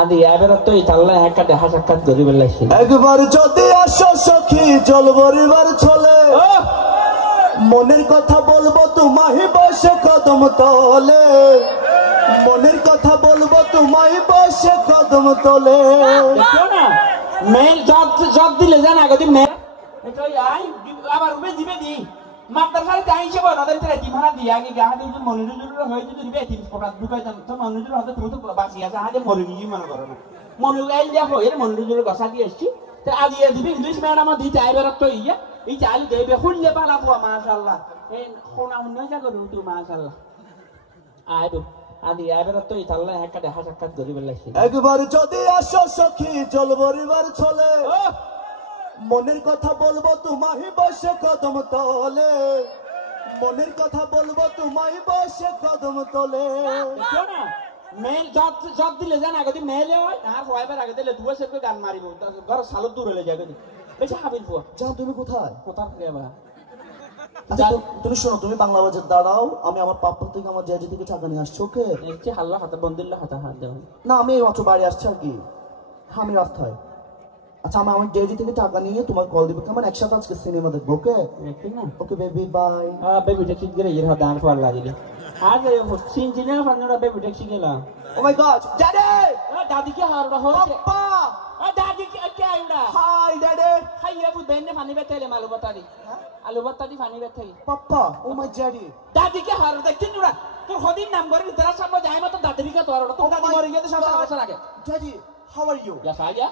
আদি এবার তো ইতাল্লা একটা দেখা সাক্ষাৎ করি বেলাইছি একবার যদি আসো সখী জল বরিবার চলে মনের কথা বলবো তোমায় বসে কদম তলে মনের কথা বলবো তোমায় বসে কদম তলে মেল জব দিলে জান আগদি মেল এটা আই আবার উবে দিবে দি মাতার সাথে যাইছে বড় তাদের তেরে দিমানা দিয়া কি গাহাদি যে মনিরুজুর হয়ে যদি দিবে 3 ফটা ঢুকাই জান তো মনিরুজুর হাতে তুমি তো বাসি আছে হাতে মনিরুজি মনে করো না মনিরুল দেখো এর মনিরুজুর গসা দিয়ে আসছি তে আদিয়া দিবে ইংলিশ ম্যাডাম দিতে আইবার তো ইয়া এই চালু দেবে খুললে পালা বুয়া মাশাআল্লাহ এই কোনা হুন্না যা করু তুই মাশাআল্লাহ আইবো আদি এবার তো ইতাল্লা একটা দেখা সাক্ষাৎ করি বেলাইছি একবার যদি আসো সখী জল বরিবার চলে মনের কথা বলবো তোমায় বসে কদম তলে মনের কথা বলবো তোমায় বসে কদম তলে মেল জব দিলে জান আগদি মেলে হয় আর হইবার আগে দিলে দুয়া সেবে গান মারিব ঘর সালত দূর হলে যাবে বেশি হাবিল ফুয়া জান তুমি কোথায় রে বা আচ্ছা তুমি শোনো তুমি বাংলা বাজার দাঁড়াও আমি আমার পাপ্পা থেকে আমার জেজি থেকে টাকা নিয়ে আসছি ওকে এই হাল্লা হাতে বন্দিল্লা হাতে হাত দাও না আমি এই মাত্র বাড়ি আসছি আর কি আমি রাস্তায় আচ্ছা আমি আমার জেজি থেকে টাকা নিয়ে তোমার কল দিব কেমন একসাথে আজকে সিনেমা দেখবো okay okay baby bye baby taxi গেলে ইর হাতে আর পাল্লা দিলে আর সিন চিনে না ফান্নরা বেবি ট্যাক্সি গেলা ও মাই গড ড্যাডি দাদি কে হারড়া হচ্ছে পাপ্পা দাদি কে আইড়া হাই ড্যাডি হাই রে বুঝ বেনে পানি বেতেলে মালু বাতারি আলু বাতারি পানি বেতাই পাপ্পা ও মাই ড্যাডি দাদি কে হারড়া দেখছিস না তোর হদিন নাম করে তোরা সামনে যায় মত দাদি কে তোর তো দাদি মরে গিয়ে তো সামনে বছর আগে ড্যাডি হাউ আর ইউ ইয়া সাজা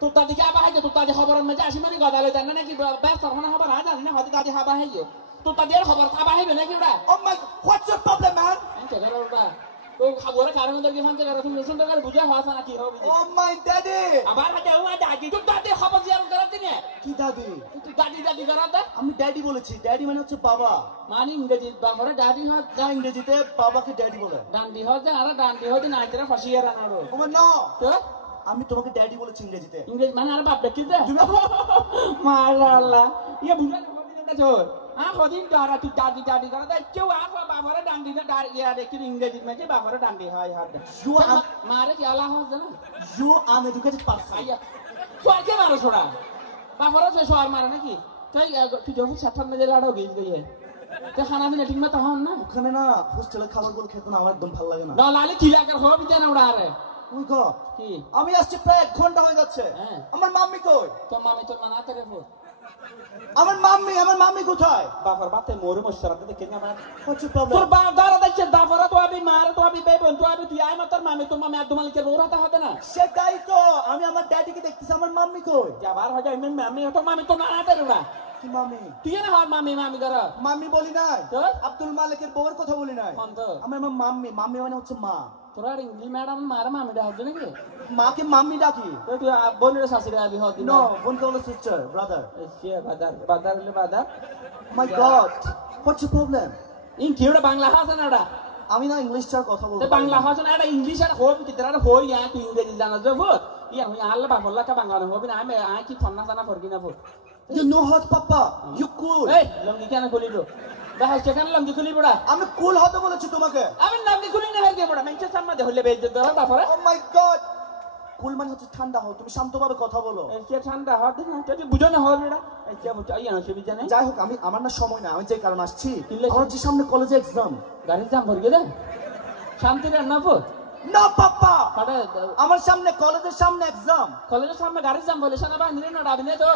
তোর দাদি কে আবা হাইছে তোর দাদি খবরের মধ্যে আসি মানে গদালে জানে নাকি ব্যস্ত হনা খবর আজ জানি না হদি দাদি হাবা হাইছে তোর দাদি এর খবর আবা হাইবে নাকি ওটা ও মাই হোয়াটস ইওর প্রবলেম ম্যান আনতে গেল ওটা তো খবরের কারণ দরকে ফানতে গেল তুমি শুনতে গেল বুঝা হওয়া না কি হবে ও মাই ড্যাডি আবার হাতে ও দাদি তোর দাদি খবর জিয়ার করাতে নে কি দাদি তুই দাদি করাতে আমি ড্যাডি বলেছি ড্যাডি মানে হচ্ছে বাবা মানে ইংরেজি বাবারে দাদি হয় যা ইংরেজিতে বাবাকে ড্যাডি বলে ডান্ডি হয় যে আর ডান্ডি হয় যে নাইতেরা ফাঁসিয়ে রানারো ও না তো আমি তোমাকে ড্যাডি বলেছি ইংরেজিতে ইংরেজি মানে আর বাপ দেখি দে মাশাআল্লাহ ইয়া বুঝা না হদিন এটা জোর হদিন দাঁড়া তুই দাদি করা দেখ কেউ আর বাবারে ডান্ডি না দাঁড় ইয়া দেখি ইংরেজি মানে বাবারে ডান্ডি হয় হাত মারে কি আল্লাহ হয় জানা ইউ আনএডুকেটেড পারসন আইয়া সোয়ার কে মারো ছোড়া বাবারে তো সোয়ার মারে নাকি তাই তুই যখন 57 জেলা আড়াও গেছ গিয়ে তো খানা দিনে ঠিক মতো হন না ওখানে না হোস্টেলের খাবারগুলো খেতে না আমার একদম ভালো লাগে না না লালি চিলাকার হবে দেন ওড়া আরে ওই গড কি আমি আসছে প্রায় 1 ঘন্টা হয়ে যাচ্ছে আমার মাম্মি কই তোর মামি তোর মানাতে রেখো আমার মাম্মি কোথায় বাবার বাতে মোরে মশরাতে দেখে না হোয়াটস ইওর প্রবলেম তোর দাঁড়া দেখছে দাফরা তো আমি মার তো আমি বেবন তো আমি তুই আই মাতার মামি তোর মামি একদম মালিকের ওরাতে হাতে না সেটাই তো আমি আমার ড্যাডিকে দেখতেছি আমার মাম্মি কই যাবার হয় আমি মামি তো মামি তো মানাতে রেখা কি মামি তুই না হর মামি করা মাম্মি বলি নাই আব্দুল মালিকের বউয়ের কথা বলি নাই আমার মাম্মি মানে হচ্ছে মা তোরা ইংলিশ ম্যাডাম মার মামি ডাকছে নাকি মাকে মাম্মি ডাকি তো তুই বোনের শাশুড়ি আবি হদি নো বোনকে বলে সিস্টার ব্রাদার সে brother my God what's your problem ইন কিউড়া বাংলা ভাষা নাডা আমি না ইংলিশটার কথা বলতে বাংলা ভাষা না এটা ইংলিশ আর হোম কি তোরা হই ইয়া তুই ইংরেজি জানা যাব ইয়া হই আল্লাহ বাবল্লা কা বাংলা হবে না আমি কি ফন্না জানা ফরকি না for You know what, Papa? You cool. Hey, লঙ্গি কেন খুলি তো? দেখা সেখান লঙ্গি খুলি পড়া। আমি কুল হতে বলেছি তোমাকে। আমি লঙ্গি খুলি না হয়ে পড়া। মেনচে সামনে হলে বেইজ্জত ধরা তারপরে। Oh my God. কুল মানে হচ্ছে ঠান্ডা হও, তুমি শান্তভাবে কথা বলো। এই যে ঠান্ডা হও দিন না, তুই বুঝো না হবে এটা। এই যে বুঝ আইয়া সুবিধা নেই। যাই হোক আমার না সময় না, আমি যে কারণ আসছি। আমার যে সামনে কলেজে এক্সাম। গাড়ির জাম ভরে গেলে? শান্তি রে না পো। না পাপা। আমার সামনে কলেজের সামনে এক্সাম। কলেজের সামনে গাড়ির জাম বলে শোনা বাহিনী না ডাবিনে তো।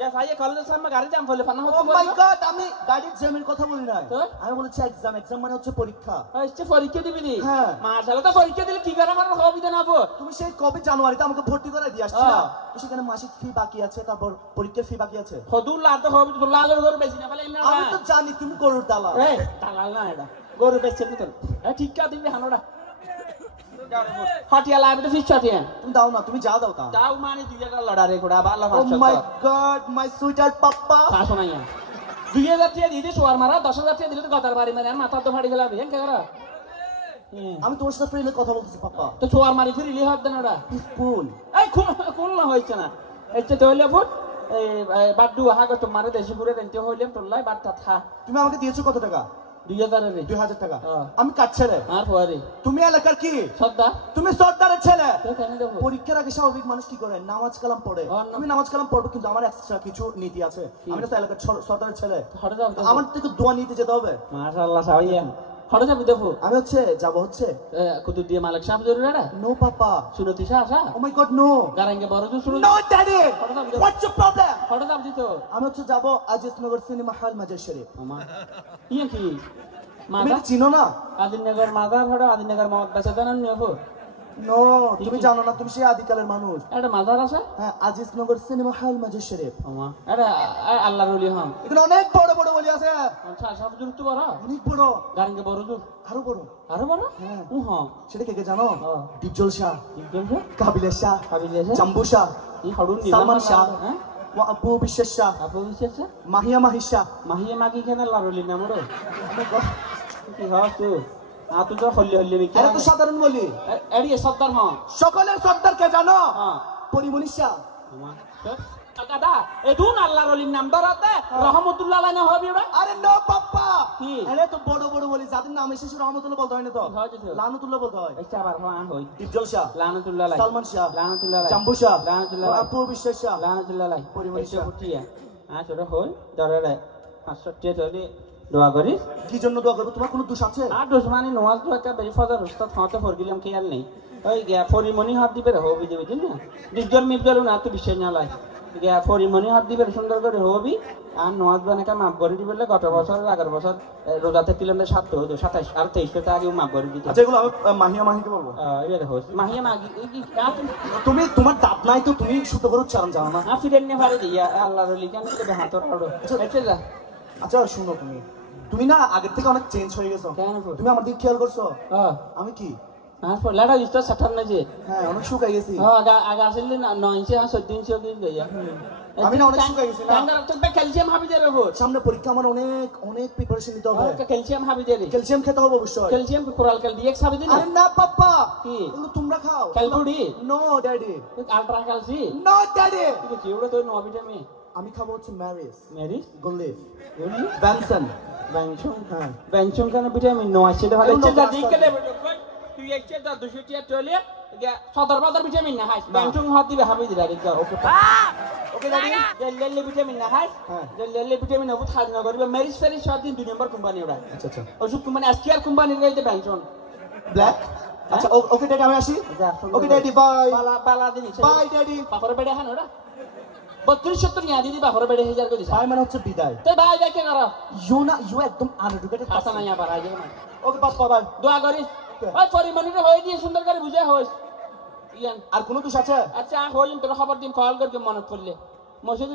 Yes, I কলেজের সামনে গাড়ি জাম ফলে ফানা হচ্ছে। Oh my God, আমি গাড়ির জ্যামের কথা বলি না। আমি বলেছি এক্সাম মানে হচ্ছে পরীক্ষা। আচ্ছা পরীক্ষা দিবি নি? হ্যাঁ। মাশাআল্লাহ তো পরীক্ষা দিলে কি করে আমার হবে না আপু? তুমি সেই কবে জানুয়ারিতে আমাকে ভর্তি করাই দিয়ে আসছো না? সেখানে মাসিক ফি বাকি আছে, তারপর পরীক্ষার ফি বাকি আছে। হদুল লাতে হবে তো লাজর গরু বেশি না ফলে এমনি না। আমি তো জানি তুমি গরুর দালাল। এই দালাল না এটা। গরু বেচছে তো। ঠিক কা দিবি হানোড়া। হাটিয়া লাইবে তো ফিস হাটিয়া তুমি দাও না, তুমি যা দাও তা দাও মানে দুই জায়গা লড়ারে কোড়া আল্লাহ ও মাই গড মাই সুইটার পাপ্পা শাসন আইয়া 2000 টাকা দিয়ে দিস ওর মারা 10000 টাকা দিলে তো গতার বাড়ি মানে মাথা তো ফাড়ি গেলাম কেন করা আমি তোমার সাথে ফ্রিলি কথা বলতেছি পাপ্পা তো ছোয়ার মারি ফ্রিলি হাত দেন ওরা ফুল এই কোন না হইছে না এইটা তো হইলে ফুট এই বাড্ডু হাগো তোমারে দেশি পুরে দেনতে হইলেম তোলাই বাটটা থা তুমি আমাকে দিয়েছো কত টাকা 2000 এর 2000 টাকা আমি কাটছে রে আর পরে তুমি এলাকার কি সর্দার তুমি সর্দারের ছেলে তো কেন দেব পরীক্ষার আগে স্বাভাবিক মানুষ কি করে নামাজ কালাম পড়ে আমি নামাজ কালাম পড়বো কিন্তু আমার এক্সট্রা কিছু নীতি আছে আমি তো এলাকার সর্দারের ছেলে আমার থেকে দোয়া নিতে যেতে হবে মাশাআল্লাহ সাইয়া হড়ে যাবি দেখো আমি যাব হচ্ছে কুতুব দিয়ে মালিক সাহেব জরুরি রে নো পাপা সুনতি শাহ ও মাই গড নো গারাঙ্গে বড় জু শুরু no daddy what's your problem হড়ে যাবি তো আমি হচ্ছে যাব আজিজনগর সিনেমা হল মাজার শরীফ আমা ইয়া কি তুমি চিনো না আজিনগর মাজার হড়ে আজিনগর মত বেচে জানেন নিও নো তুমি জানো না তুমি সেই আদিকালের মানুষ এটা মাজার আছে হ্যাঁ আজিজনগর সিনেমা হল মাজার শরীফ আমা এটা আল্লাহর ওলি হম এখানে অনেক বড় বড় ওলি আছে আচ্ছা সব জুর তো বড় অনেক বড় গারাঙ্গে বড় জুর আরো বড় হ্যাঁ হ্যাঁ সেটা কে জানো ডিপজল শাহ কাবিলের শাহ জাম্বু শাহ ই হড়ুন সালমান শাহ হ্যাঁ আপু বিশ্বাস শাহ মাহিয়া মাহি কেন আল্লাহর ওলি নাম রে কি হস তুই তুই তো হল্লি হল্লি আরে তো সাধারণ বলি এডি সর্দার হ্যাঁ সকলের সর্দার কে জানো হ্যাঁ পরিমণি শাহ দাদা এদুন আল্লাহর ওলির নাম ধরাতে রহমতুল্লাহ আলাইহি না হবে ওরা আরে নো বাপ্পা কি আরে তো বড় বড় বলি যাদের নাম এসে রহমতুল্লাহ বলতে হয় না তো লানাতুল্লাহ বলতে হয় আচ্ছা আবার হ্যাঁ হই ডিপজল শাহ লানাতুল্লাহ আলাইহি সালমান শাহ লানাতুল্লাহ আলাইহি জাম্বু শাহ লানাতুল্লাহ আলাইহি আপু বিশ্বাস শাহ লানাতুল্লাহ আলাইহি পরিমণি শাহ পুটিয়া ছোট হই ধরে 500 চলি দোয়া করি কি জন্য দোয়া করব তোমার কোনো দোষ আছে আর দোষ মানে নওয়াজ তো একটা বেফাজার উস্তাদ হতে ফরগিলাম খেয়াল নেই ওই গিয়া পরিমণি হাত দিবে হবি দেবে বুঝলি না দিগজল মিগজল না তো বিষয় না লাই গিয়া পরিমণি হাত দিবে সুন্দর করে হবি আর নওয়াজ বানাকা মাপ করে দিবে গত বছর আগের বছর রোজাতে কিলোমিটার 27 আর 23 আগে মাপ করে দিতে আচ্ছা এগুলো আমি মাহিয়া মাহিকে বলবো এবারে হোস মাহিয়া মাগি তুমি তোমার দাঁত নাই তো তুমি শুদ্ধ করে উচ্চারণ জানো না ফিরেন নে পারে দিয়া আল্লাহর ওলি কেন করে হাতর আড়ো যা আচ্ছা শুনো তুমি না আগের থেকে অনেক চেঞ্জ হয়ে গেছো কেন তুমি আমার দিকে খেয়াল করছো আমি কি হ্যাঁ লাড়া ইস্তা 58 যে হ্যাঁ অনেক শুকাই গেছি হ্যাঁ আগা আসলে 9 ইঞ্চি 14 ইঞ্চি দিন যাইয়া আমি না অনেক শুকাই গেছি না কাঙ্গার তো ক্যালসিয়াম হাবি দে রবো সামনে পরীক্ষা আমার অনেক অনেক প্রিপারেশন নিতে হবে ক্যালসিয়াম হাবি দে ক্যালসিয়াম খেতে হবে অবশ্যই ক্যালসিয়াম কোরাল ক্যাল ডিএক্স হাবি দে আরে না পাপা কি এগুলো তোমরা খাও ক্যালকুডি নো ড্যাডি আলট্রা ক্যালসি নো ড্যাডি কি কিউড়া তো নো ভিটামিন আমি খাবো হচ্ছে ম্যারিস গোলিফ ব্যানসন হ্যাঁ ব্যানসন কেন ভিটামিন নো আছে ভালো চেষ্টা দিকলে তুই একটা 200 টিয়া চলে সদর বাজার ভিটামিন না হাইস ব্যাংচুং হাত দিবে হাবি দিলা রে ওকে ওকে দাদি জেলেলে ভিটামিন না হাইস জেলেলে ভিটামিন হবু খাজ না করবে মেরিস ফেরিস সব দিন 2 নম্বর কোম্পানি ওরা আচ্ছা আচ্ছা ওষুধ কোম্পানি আজকিয়ার কোম্পানির গাইতে ব্যাংচুং ব্ল্যাক আচ্ছা ওকে ড্যাডি আমি আসি ওকে ড্যাডি বাই বালা দিন বাই ড্যাডি বাপরে বেড়ে হান ওরা 32-70 নিয়া দিদি বাপরে বেড়ে হাজার করে দিছে বাই মানে হচ্ছে বিদায় তো বাই দেখে করো ইউ একদম আনএডুকেটেড হাসা না আবার আইজে না ওকে বাপ্পা বাই দোয়া করি ওই পরিমাণিতে হয়ে দিয়ে সুন্দর করে বুঝে হইস ইয়ান আর কোনো দোষ আছে আচ্ছা হইম তোর খবর দিন কল করকে মনে করলে মসজিদ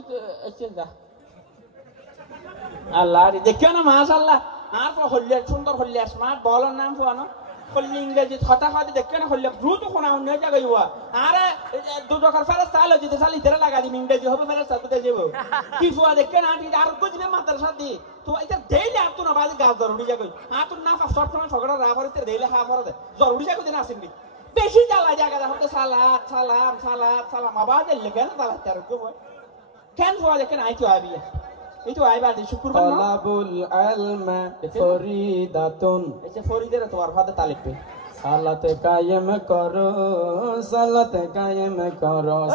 এসে যা আল্লাহ রে দেখিও না মাশাআল্লাহ আর তো হল্লে সুন্দর হল্লে স্মার্ট বলার নাম ফোনো হল্লে ইংরেজি কথা কথা দেখিও না হল্লে দ্রুত কোনা হন্য জায়গা ইয়া আরে দুটো ফেরাস চাইলো যদি চালি ধরে লাগা দিম ইংরেজি হবে ফেরাস চাইতে যাব কি ফুয়া দেখিও না আর কো দিবে মাতার সাথে তো এটা দেইলে আর তো না বাজি গাছ জরুরি জায়গা আর তো না সব সময় ঝগড়া রাফারে দেইলে হাফারে জরুরি জায়গা দিন আসেননি বেশি জ্বালা জায়গা হতে সালাত সালাম সালাত সালাম আবার দিলে কেন জ্বালা তার কো কেন ফুয়া দেখেন আইতো আবি এইতো আইবা দি শুক্রবার না তালাবুল ইলম ফরিদাতুন এসে ফরিদের তো আর ফাদা তালিব পে সালাত কায়েম করো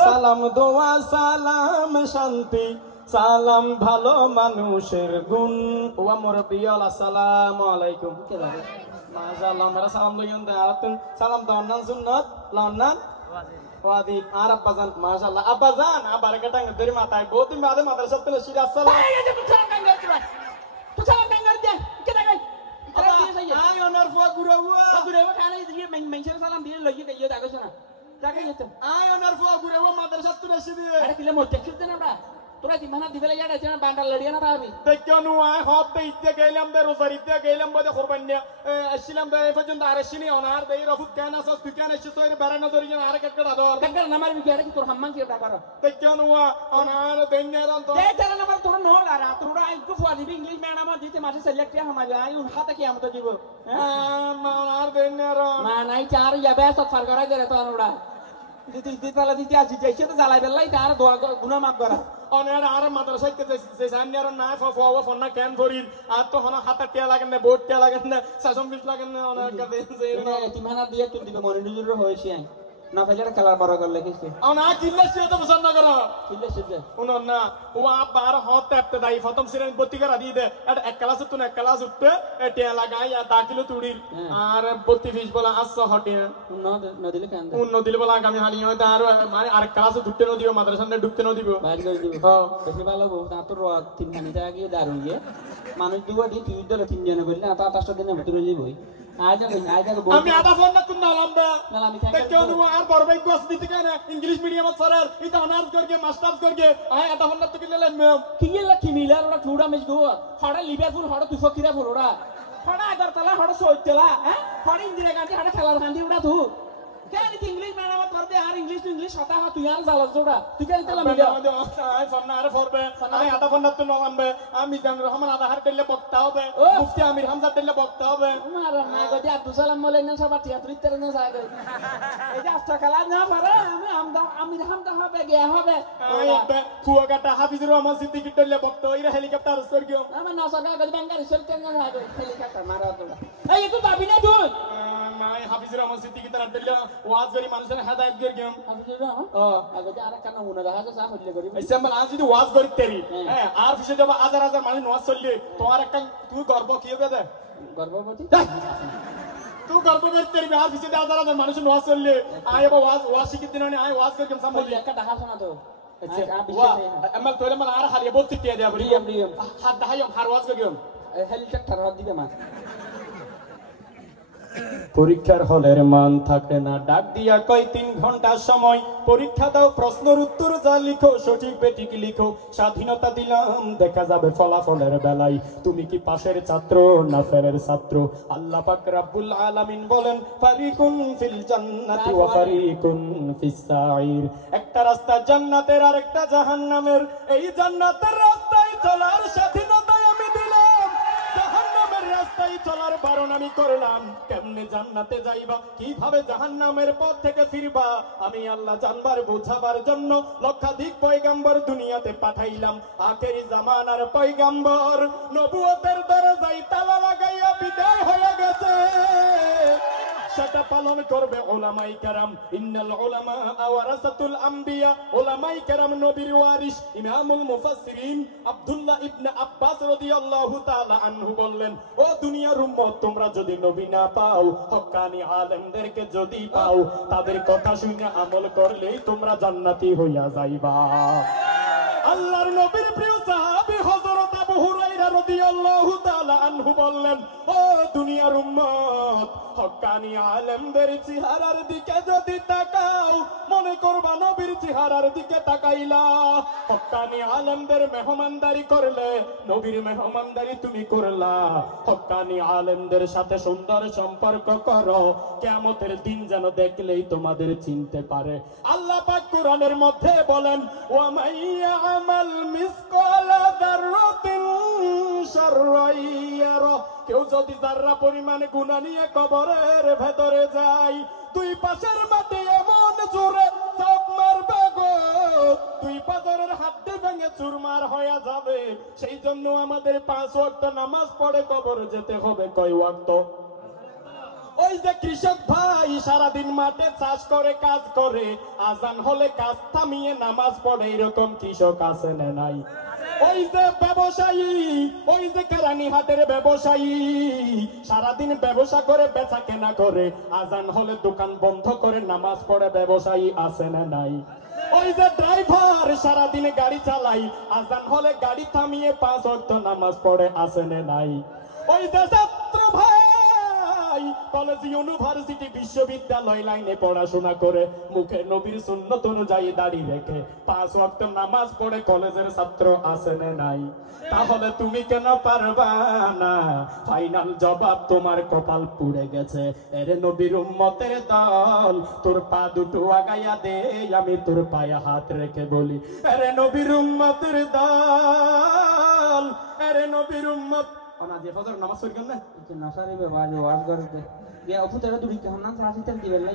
সালাম দোয়া সালাম শান্তি সালাম ভালো মানুষের গুণ ওয়া মুরব্বিয়াল আসসালামু আলাইকুম মাশাআল্লাহ আমরা সালাম দিন দাওয়াতুন সালাম দাওয়ান সুন্নাত লাওনান ওয়াদিক আর আব্বাজান মাশাআল্লাহ আব্বাজান আবার কাটাঙ্গ ধরে মাথায় বহুত দিন বাদে মাদ্রাসা থেকে শিরা আসসালাম তুই সালাম কাঙ্গার দে কে দাগাই আই অনার ফুয়া গুরাওয়া খানে দিয়ে মেনশন সালাম দিয়ে লইয়ে গিয়ে দাগাছ না দাগাই যেত আই অনার ফুয়া গুরাওয়া মাদ্রাসা থেকে শিরা আরে কিলে মত দেখছিস না আমরা তোরা কি মানা দিবেলে যাড়া যেন বান্ডাল লড়িয়া না পাবি দেখনো আই হতে ইতে গেলাম দে রোজারিতে গেলাম বদে কুরবানিয়া আসিলাম দে পর্যন্ত আর আসিনি অনার দে রফুত কেন আসস তুই কেন আসিস তোর বেরানো ধরি না আর কাকড়া দর কাকড়া নামার বি কি তোর হাম্মান কি ওটা করো দেখনো অনার দেন্যারান তো দে তারা নামার তোর নো আর তোরা আই কো ফুয়া দিবি ইংলিশ ম্যাডাম দিতে মাসে সিলেক্ট হামারে আই উন খাতা কি আমতো দিব অনার দেন্যারান না নাই চার ইয়া বেস ফার করাই দে তো ওরা তাহলে দিতে আসি যাইছে তো জ্বালাই বেলাই তার দোয়া গুনা মাফ করা অনেক আর মাদ্রাসায় যে সামনে আর না ফোয়া ফোনা ক্যান ফরির আর তো হনা হাতা টিয়া লাগেন না বোর্ড টিয়া লাগেন না সাসম বিশ লাগেন না অনেক কাছে তিমানা দিয়ে তুই দিবে মনে নিজের হয়েছে না ফেলে খেলার বড় করে লিখেছে না কিল্লা সে তো পছন্দ করো কিল্লা সে উনো না ও আবার হত তেপতে দাই প্রথম শ্রেণী ভর্তি করা দিয়ে দে এক ক্লাস তুন এক ক্লাস উঠতে টিয়া লাগাই আর দাখিলো তুড়ির আর ভর্তি ফিস বলা আসছে হটে না দিলে কেন উন্ন দিলে বলা আগামী হালি হয়তো আর মানে আর ক্লাস ঢুকতে ন দিও মাদ্রাসা সামনে ঢুকতে ন দিব বাইরে করে দিব হ্যাঁ বেশি ভালো বউ তা তোর তিনখানি টাকা গিয়ে দারুন গিয়ে মানুষ দুয়া দি তুই দলে তিনজনে করলে না তা 5টা দিনের ভিতরে যাবই আমি আধা ফোন না তুমি নালাম না কেন আর বড় ভাই কোর্স দিতে কেন ইংলিশ মিডিয়াম স্যার এটা অনার্স করকে মাস্টার্স করকে আয় আধা ফোন না তুমি লেলেন কি গেলা কি মিলার ওরা টুডা মেজ গো হড়া লিভারপুল হড়া তুই ফকিরা ফুল ওরা হড়া আগরতলা হড়া সৈতলা হ্যাঁ হড়া ইন্দিরা গান্ধী হড়া খেলার গান্ধী ওরা তুই কেন ইংলিশ ম্যাডাম করতে আর ইংলিশ হতা তুই আর জালাস জোড়া তুই কেন তেলা মিলা আয় ফোন না আর ফরবে আয় আধা ফোন না তুই নালামবে আমি জানুর রহমান আধা হার দিলে বক্তা হবে মুফতি আমির হামজা দিলে বক্তা হবে আমার না গদি আব্দুল সালাম বলেন না সব টিয়া তুই তেরে না যায় এই যে আস্তা খেলা না পারে আমি আমির হামজা হবে গিয়া হবে আয় কুয়াকাটা হাফিজুর রহমান সিদ্দিকী দিলে বক্তা ওইরা হেলিকপ্টার সর গিয়ে আমার না সরকার গদি বাঙ্গালি সর তেরে না যায় হেলিকপ্টার মারা তোরা এই তো দাবি না তুই নাই হাফিজুর রহমান সিদ্দিকী তার দিলে ওয়াজ করি মানুষের হেদায়েত করি গেম হাফিজুর রহমান আগতে আর কানা হুনা দেখা যা হইলে করি এসেম্বল আজ যদি ওয়াজ করি তেরি হ্যাঁ আর ফিসে যাব হাজার হাজার মানুষ ওয়াজ চললে তোমার একটা তুই গর্ব কি হবে দে গর্ভবতী তুই গর্ব করতে তেরি আর ফিসে হাজার হাজার মানুষ ওয়াজ চললে আয় বা ওয়াজ শিখিত দিন আয় ওয়াজ করি সামনে একটা দেখা শোনা তো আচ্ছা এমএল তোলে মাল আর হালিয়ে বত্তি টিয়া দেয়া করি হাত দাহাইম হার ওয়াজ করি হেলিকপ্টার হাত দিবে মা পরীক্ষার হলের মান থাকে না ডাক দিয়া কয় 3 ঘন্টা সময় পরীক্ষা দাও প্রশ্নের উত্তর যা লিখো সঠিক বেঠিক লিখো স্বাধীনতা দিলাম দেখা যাবে ফলাফলের বেলায় তুমি কি পাশের ছাত্র না ফেরের ছাত্র আল্লাহ পাক রব্বুল আলামিন বলেন ফারিকুন ফিল জান্নাতি ওয়া ফারিকুন ফিস সাইর একটা রাস্তা জান্নাতের আর একটা জাহান্নামের এই জান্নাতের রাস্তায় চলার স্বাধীনতা আমি দিলাম জাহান্নামের রাস্তায় চলার বারণ আমি করলাম কেমনে জান্নাতে যাইবা কিভাবে জাহান্নামের পথ থেকে ফিরবা আমি আল্লাহ জানবার বোঝাবার জন্য লক্ষাধিক পয়গাম্বর দুনিয়াতে পাঠাইলাম আখেরি জামানার পয়গাম্বর নবুয়তের দরজায় তালা লাগাইয়া বিদায় হয়ে গেছে সেটা পালন করবে উলামায়ে কেরাম ইন্নাল উলামা ওয়ারাসাতুল আম্বিয়া উলামায়ে কেরাম নবীর ওয়ারিস ইমামুল মুফাসসিরিন আব্দুল্লাহ ইবনে আব্বাস রাদিয়াল্লাহু তাআলা আনহু বললেন ও দুনিয়ার উম্মত তোমরা যদি নবী না পাও হক্কানি আলেমদেরকে যদি পাও তাদের কথা শুনে আমল করলেই তোমরা জান্নাতি হইয়া যাইবা আল্লাহর নবীর প্রিয় সাহাবী হযরত আবু হুরায়রা রাদিয়াল্লাহু তাআলা আনহু বললেন ও দুনিয়ার উম্মত হক্কানি আলেমদের চেহারার দিকে যদি তাকাও মনে করবা নবীর চেহারার দিকে তাকাইলা হক্কানি আলেমদের মেহমানদারি করলে নবীর মেহমানদারি তুমি করলা হক্কানি আলেমদের সাথে সুন্দর সম্পর্ক করো কিয়ামতের দিন যেন দেখলেই তোমাদের চিনতে পারে আল্লাহ পাক কোরআনের মধ্যে বলেন ওয়া মাইয়া আমাল মিসকালা যাররাতিন শাররান ইয়ারা কেউ যদি যাররা পরিমাণ গুনাহ নিয়ে কবরের ভেতরে যায় দুই পাশের মাটি এমন জোরে চাপ মারবে গো দুই পাথরের হাড্ডি ভেঙে চুরমার হয়ে যাবে সেই জন্য আমাদের 5 ওয়াক্ত নামাজ পড়ে কবর যেতে হবে কয় ওয়াক্ত ওই যে কৃষক ভাই সারাদিন মাঠে চাষ করে কাজ করে আজান হলে কাজ থামিয়ে নামাজ পড়ে এরকম কৃষক আছে না নাই ওই যে ব্যবসায়ী ওই যে কেরানি হাতের ব্যবসায়ী সারাদিন ব্যবসা করে বেচা কেনা করে আজান হলে দোকান বন্ধ করে নামাজ পড়ে ব্যবসায়ী আছে না নাই ওই যে ড্রাইভার সারাদিন গাড়ি চালাই আজান হলে গাড়ি থামিয়ে 5 ওয়াক্ত নামাজ পড়ে আছে না নাই ওই যে ছাত্র ভাই কলেজ ইউনিভার্সিটি বিশ্ববিদ্যালয় লাইনে পড়াশোনা করে মুখে নবীর সুন্নত অনুযায়ী দাড়ি রেখে 5 ওয়াক্ত নামাজ পড়ে কলেজের ছাত্র আছে না নাই তাহলে তুমি কেন পারবা না ফাইনাল জবাব তোমার কপাল পুড়ে গেছে এরে নবীর উম্মতের দল তোর পা দুটো আগাইয়া দে আমি তোর পায়ে হাত রেখে বলি এরে নবীর উম্মতের দল এরে নবীর উম্মত অনাজে ফজর নামাজ পড়ি কেন না নাসারি বাবা ওয়াজ করতে গে অপুতেরা দুরি কেন না সাথে দিবেন না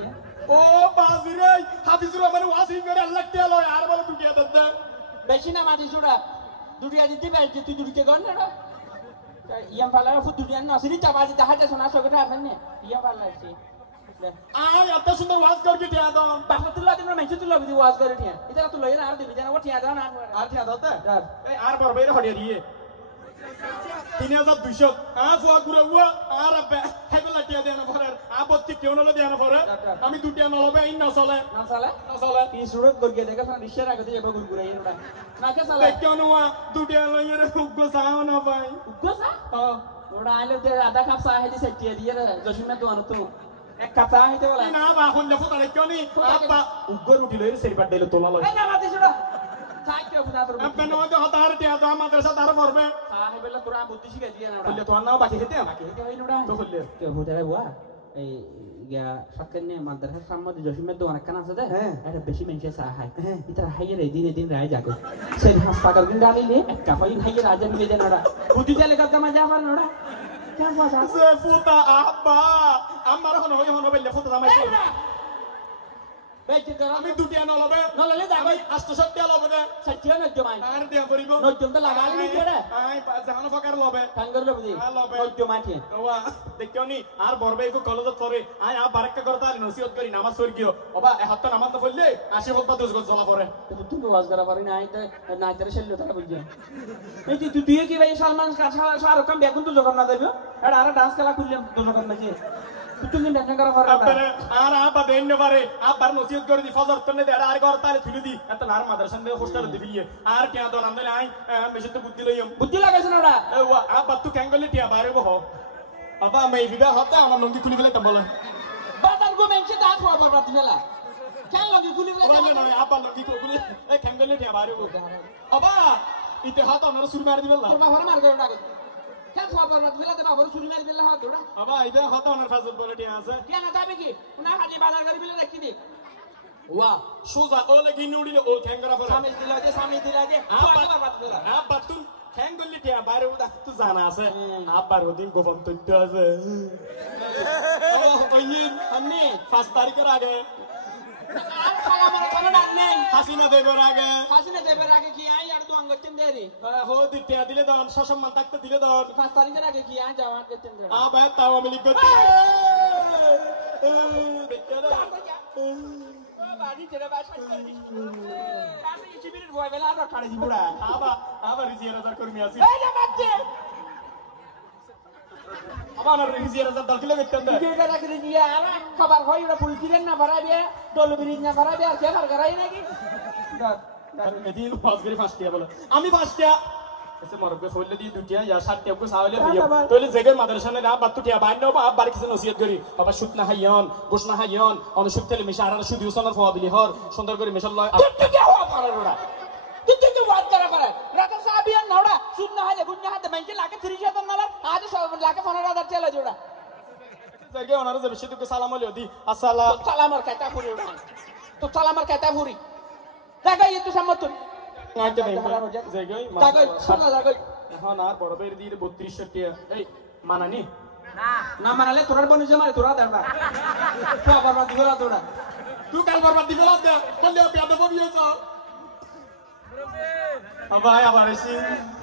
ও বাজি ফিরে হাফিজুর রহমান ওয়াসিং করে আল্লাহ কে লয় আর বলে দুটিয়া দে বেশি না মাটি চুড়া দুটিয়া দিতে পারছি তুই দুটিকে গন না ইয়াম ফালা ফুট দুটিয়া না সিরি চাপা দিতে হাতে সোনা সগটা আছেন না ইয়াম ফালা আছে আয় এত সুন্দর ওয়াজ করকে টিয়া দাও বাবা তুলা দিন মেঞ্চ তুলা বিদি ওয়াজ করে টিয়া এটা তুলা না আর দিবি জানা ও টিয়া দাও না আর টিয়া দাও তে এই আর বড় বাইরে হড়িয়ে দিয়ে 3200 ফুয়া ঘুরে আর হেবেলা টিয়া দেন পরে আপত্তি কেউ নলে দেন পরে আমি দুটিয়া নলবে ইন না চলে এই সুরত গর্গে দেখা না রিশার আগে যাবে গুরগুরা এরটা না কে চলে কেউ নোয়া দুটিয়া লইয়ে উগ্গ সাও না পাই উগ্গসা ওটা আইলে দে আধা কাপ চা হেদি সেটিয়া দিয়ে জসিমে দোয়ানো তো এক কাপ চা হেতে বলা না বা হন দেখো তারে কেউ নি আব্বা উগ্গ রুটি লইরে সেরিপাট দিলে তোলা লয় এই না মাতি সুড়া চা কে ফুটা তোর আপনি নয় তো হাতার টিয়া দাও মাদ্রাসা তার পড়বে চা হেবেলা তোরা বুদ্ধি শিখাই দিয়ে না বললে তোমার নাম বাকি হেতে বাকি হেতে হই নোড়া তো বললে কে ফুটা রে বুয়া এই গিয়া সকালে মাদ্রাসার সামনে জসিমে দোয়ান কানা আছে দে এটা বেশি মেনছে চা খায় ইতারা হাইয়ে রে দিন রায় যাবে সেই হাসপাতাল দিন ডালিলে এক কাপ হই হাইয়ে রাজা মিলে দেন ওরা বুদ্ধি চালে কথা মজা পার নোড়া কেন কথা সে ফুটা আব্বা আমার হন হই হন বললে ফুটা জামাই বেচে তোরা আমি দুটিয়া নলবে নললে যাবে আষ্ট সত্য লবে দে সচ্চিয়া নজমাই আর দেয়া করিব নজম তো লাগালি নি কেডা আই জানো ফকার লবে কাঙ্গর লবদি নজমাটি ওয়া দেখিও নি আর বরবে কো কলেজ পড়ে আই আ বারাক্কা করতা আর নসিহত করি নামাজ পড় গিও বাবা এ হাত নামাজ তো পড়লে 80 হত 10 গজ জ্বলা পড়ে তো তুমি ওয়াজ করা পারি না আইতে না তারে ছেলে তারা বুঝিয়া এই তুই কি ভাই সালমান খান শাহরুখ খান বেগুন তো জগন না দেবে এটা আর ডান্স খেলা করলাম তো জগন নাকি তুই কি টেনশন করা পারে আবার আর আবা দেন পারে আবার নসিহত করে দি ফজর তনে দে আর ঘর তালে তুলি দি এত নার মাদ্রাসা দে হোস্টেল দিবিয়ে আর কে দন আমলে আই মেশে তো বুদ্ধি লইম বুদ্ধি লাগাইছ না ওরা ওয়া আবা তু ক্যাঙ্গলে টিয়া বারে বহ আবা মে বিবা হতা আমার লঙ্গি খুলি ফেলে তবলে বাজার গো মেনছে দাঁত হওয়া পর রাত ফেলা কেন লঙ্গি খুলি ফেলা ওয়া না আবা লঙ্গি খুলি এ ক্যাঙ্গলে টিয়া বারে বহ আবা ইতে হাত আমার সুর মার দিবেলা তোর বাবার মার গড়া কেন হওয়া পর রাত ফেলা দে বাবার সুরি মার দিলা হাত ধরা আবা ইতে হাত আমার ফাজল বলে টিয়া আছে কেন যাবে কি না হাজি বাজার করে বিলে রাখি দি ওয়া সুজা ওলে গিনুড়িলে ও ক্যাঙ্গরা ফেলা সামনে দিলা যে আবা তু ক্যাঙ্গলে টিয়া বারে উদা তু জানা আছে আবার ওদিন গোপন তথ্য আছে ওইন আমি 5 তারিখের আগে আর খায়া মরে কোন না নেই হাসিনা দেবের আগে হাসিনা দেবের আগে কি আই আর তো আঙ্গচেন দেরি হো দিতে দিলে দন সসম্মান থাকতে দিলে দন 5 তারিখের আগে কি আই যাওয়া গেছেন দেরি আবা তাও আমি লিখ করতে বাড়ি ছেড়ে বাসা আমি শিবিরের বয় বেলা আর কাড়ে দিবড়া আবার রিজিয়ার কর্মী আছে এই না বাচ্চা আমার রিজিয়ার দল কিলো বেতন দেয় কি করে রাখি দিয়া আর খবর হয় ওরা পুলিশ দিলেন না ভরাবে দল ব্রিজ না ভরাবে আর কে করাই নাকি এদিন পাঁচ করে 5 টিয়া বলে আমি 5 টিয়া এসে মরবে ফইলে দি দুটিয়া ইয়া 7 টিয়া কো সাওলে হইয়া তোলে জেগের মাদ্রাসা না বাত্তু টিয়া বাইন নাও আবার কিছু নসিহত করি বাবা সুত না হাইয়ন গোশ না হাইয়ন অনুসুত তেলে মিশা আর সুদি উসনার ফওয়া দিলি হর সুন্দর করে মিশাল্লাহ তুই কি হওয়া পারে ওরা তুই ওয়াজ করা পারে রাতে সাবিয়ান নাওড়া সুদ না হাতে গুণ না হাতে ব্যাংকে লাখে 30,000 না আজ সব লাখে 15,000 চলে জোড়া জেগে ওনারা যে বেশি তোকে সালাম হইলো দি আসসালাম সালামার কাটা ফুরি ওরা তো সালামার কাটা ফুরি জায়গায় একটু সমর্থন আইতে দেই জেগে জায়গায় শোনা জায়গায় এখন আর বড় বের দিয়ে 3200 টিয়া এই মানানি না মানালে তোরার বনে জমারে তোরা দেবা তো আবার দিগলা তোরা তুই কাল বরবাদ দিবে না দে বললে পেয়াদে ববিয়েছ আবার এসি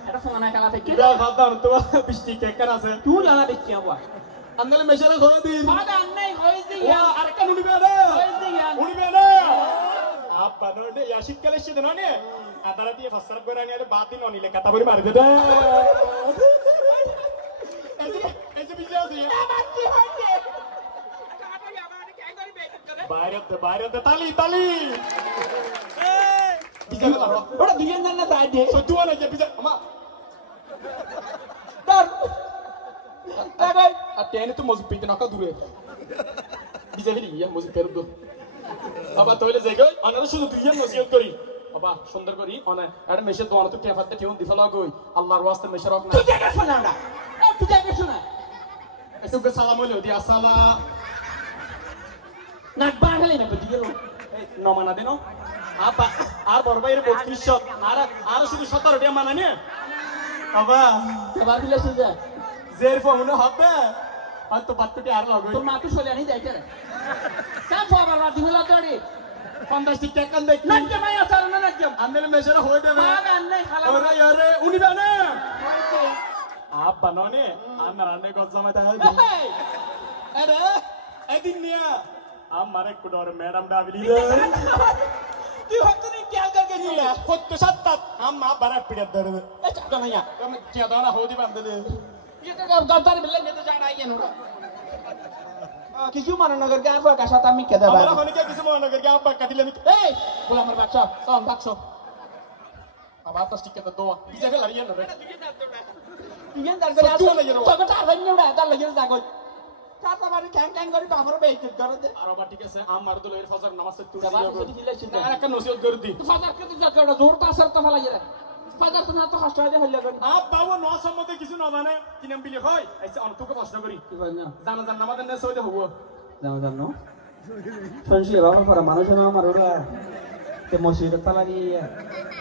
এটা ফোন কালা থেকে কিবা খাদার তো বৃষ্টি কেকার আছে তুই জানা দেখছি আবার আন্দলে মেশারে ধরে দিন ফাদা নাই হইছি আর কেন উড়িবে না হইছি উড়িবে না আপা ননে ইয়া শীতকালে শীত ননে আদারা দিয়ে ফসর করে আনিলে বাদ দিন অনিলে কাটা পরি মারি দে এসে বিজে আছে বাইরে তালি বিজে গেল ওটা দুজন জান না তাই দে সত্যি বলে যে বিজে আমা ধর জায়গায় আর টেনে তো মজুদ পিতে নাকা দূরে বিজে গেলি ইয়া মজুদ পেরো দো বাবা তোইলে জায়গায় আনারা শুধু তুই ইয়া নসিহত করি বাবা সুন্দর করি অনে আর মেশে দোয়ানো তো কেফাতে কেউ দিফলা গই আল্লাহর ওয়াস্তে মেশে রক না তুই জায়গা শোনা না তুই জায়গা শোনা এসে কে সালাম হইলো দি আসসালাম নাক বাড়ালে না বুঝি গেল নমানা দেন আপা আর বড় ভাইয়ের 3200 আর শুধু 17 টিয়া মানা নে বাবা আবার দিলে সুজা জের ফোনে হবে আর তো 72 টিয়া আর লাগবে তোর মা তো চলে আনি যাইতে রে কাম পাবার দিবলা তোরে 50 টাকা দেখ নাকি মাই আছে না নাকি আন্দের মেশারে হয়ে দেবে বাগান নাই খালা ওরে আরে উনি জানে আব্বা ননে আমার আনে গজ্জামা তাই আরে এদিন নিয়া আমার এক কোডর ম্যাডাম ডাবলি তুই হচ্ছে নি কি আলগা কে নিয়ে কত সাত্তাত আম্মা বারা পিড়া ধরে এ চাকা না তুমি কি দানা হদি বান্দলে এটা দরদার বিলে নিতে জানা আইয়ে না কিছু মনে নগর কে আর কার সাথে আমি কে দেব আমরা হনি কিছু মনে করি আব্বা কাটিলে আমি এই বল আমার বাচ্চা সন বাক্স আবার তো ঠিক আছে দোয়া বিজা গেল আরিয়া না রে ইয়েন দার করে তোকে তার ভাই নিউডা তার লাগি যাগো চাতা বাড়ি ক্যাং ক্যাং করে বাপর বেইজ্জত করে দে আর আবার ঠিক আছে আমার দুলের ফজর নামাজ তুই দিলে না একটা নসিহত করে দি ফাজার কে তো জোর জোর তা সর তা ফলাই রে ফাজার তো না তো কষ্ট হয় হইলা করি আপ বাবু ন সম্বন্ধে কিছু না জানে কি নাম বিলি হয় আইছে অন্তকে প্রশ্ন করি কি কই না জানা জান নামাজ না সইতে হবো জানো জানো শুনছি বাবা পরা মানুষ না আমার ওরা তে মসজিদে তালা দিয়ে